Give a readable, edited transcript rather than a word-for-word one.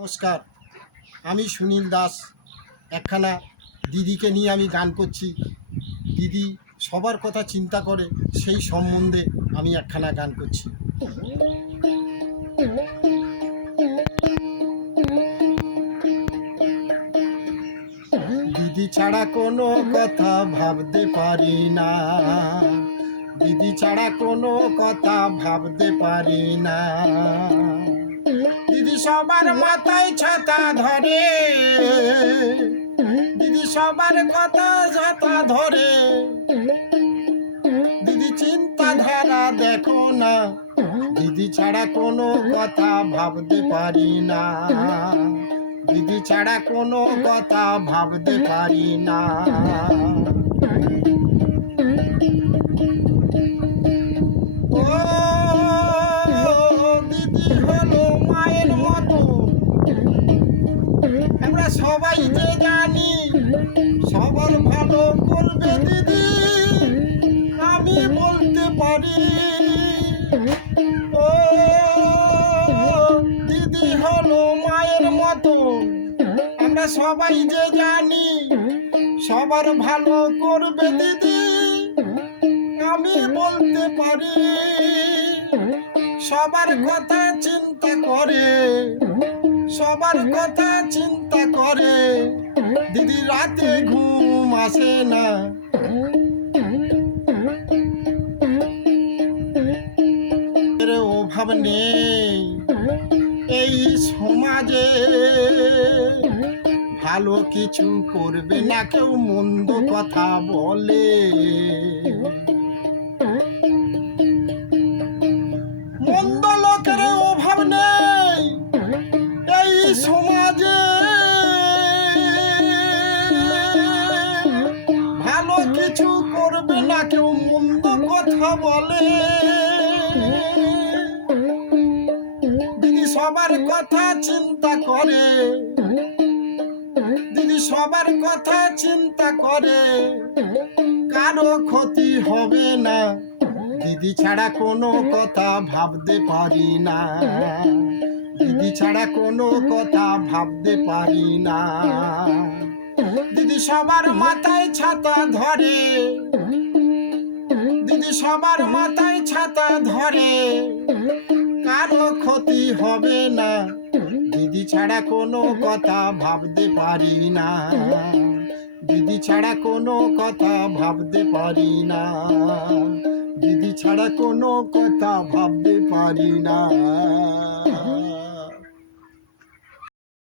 নমস্কার, আমি সুনীল দাস। একখানা দিদিকে নিয়ে আমি গান করছি। দিদি সবার কথা চিন্তা করে, সেই সম্বন্ধে আমি একখানা গান করছি। দিদি ছাড়া কোনো কথা ভাবতে পারি না, দিদি ছাড়া কোনো কথা ভাবতে পারি না। দিদি সবার মাথায় ছাতা ধরে, দিদি সবার কথা ছাতা ধরে। দিদি চিন্তাধারা দেখো না, দিদি ছাড়া কোনো কথা ভাবতে পারি না, দিদি ছাড়া কোনো কথা ভাবতে পারি না। ও দিদি হলো মায়ের মতো, আমরা সবাই যে জানি সবার ভালো করবে দিদি, আমি বলতে পারি। ও দিদি হলো মায়ের মতো, আমরা সবাই যে জানি সবার ভালো করবে দিদি, আমি বলতে পারি। সবার কথা চিন্তা করে, সবার কথা চিন্তা করে, দিদি রাতে ঘুম আসে না। এর অভাব নেই এই সমাজে, ভালো কিছু করবে না কেউ মন্দ কথা বলে। মন্দ লোকের অভাব নেই এই সমাজে, ভালো কিছু করবে না কেউ মন্দ কথা বলে। দিদি সবার কথা চিন্তা করে, দিদি সবার কথা চিন্তা করে, কারো ক্ষতি হবে না, দিদি ছাড়া কোনো কথা ভাবতে পারি না, দিদি ছাড়া কোনো কথা ভাবতে পারি না। দিদি সবার মাথায় ছাতা ধরে, দিদি সবার মাথায় ছাতা ধরে, কারো ক্ষতি হবে না, দিদি ছাড়া কোনো কথা ভাবতে পারি না, দিদি ছাড়া কোনো কথা ভাবতে পারি না, দিদি ছাড়া কোনো কথা ভাবতে পারি না।